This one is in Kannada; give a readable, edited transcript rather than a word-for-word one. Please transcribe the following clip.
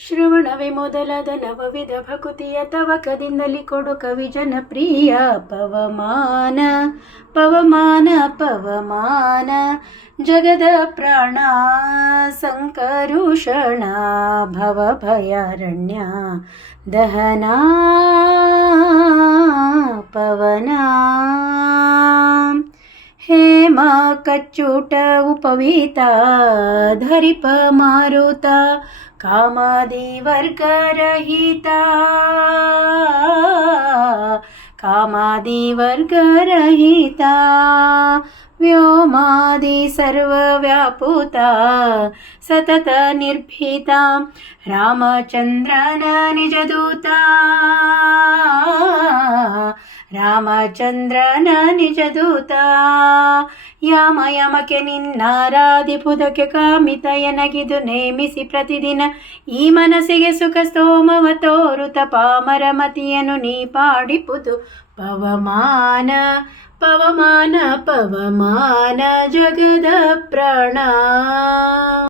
ಶ್ರವಣವೇ ಮೊದಲಾದ ನವವಿಧ ಭಕುತಿಯ ತವಕದಿಂದಲಿ ಕೊಡು ಕವಿ ಜನಪ್ರಿಯ ಪವಮಾನ ಪವಮಾನ ಪವಮಾನ ಜಗದ ಪ್ರಾಣ ಸಂಕರುಷಣ ಭವ ಭಯಾರಣ್ಯ ದಹನ ಪವನ ಹೇಮ ಕಚ್ಚೂಟ ಉಪವೀತ ಧರಿಪ ಮಾರುತ ಕಾಮಾದಿ ವರ್ಗರಹಿತ ಕಾಮಾದಿ ವರ್ಗರಹಿತ ವ್ಯೋಮಾದಿ ಸರ್ವವ್ಯಾಪುತ ಸತತ ನಿರ್ಭೀತ ರಾಮಚಂದ್ರನ ನಿಜದೂತ ರಾಮಚಂದ್ರನ ನಿಜದೂತ ಯಾಮ ಯಮಕ್ಕೆ ನಿನ್ನಾರಾಧಿಪುದಕ್ಕೆ ಕಾಮಿತ ಎನಗಿದು ನೇಮಿಸಿ ಪ್ರತಿದಿನ ಈ ಮನಸ್ಸಿಗೆ ಸುಖ ಸ್ತೋಮವ ತೋರುತ ಪಾಮರ ಮತಿಯನ್ನು ನೀ ಪಾಡಿಪುದು ಪವಮಾನ ಪವಮಾನ ಪವಮಾನ ಜಗದ ಪ್ರಾಣ.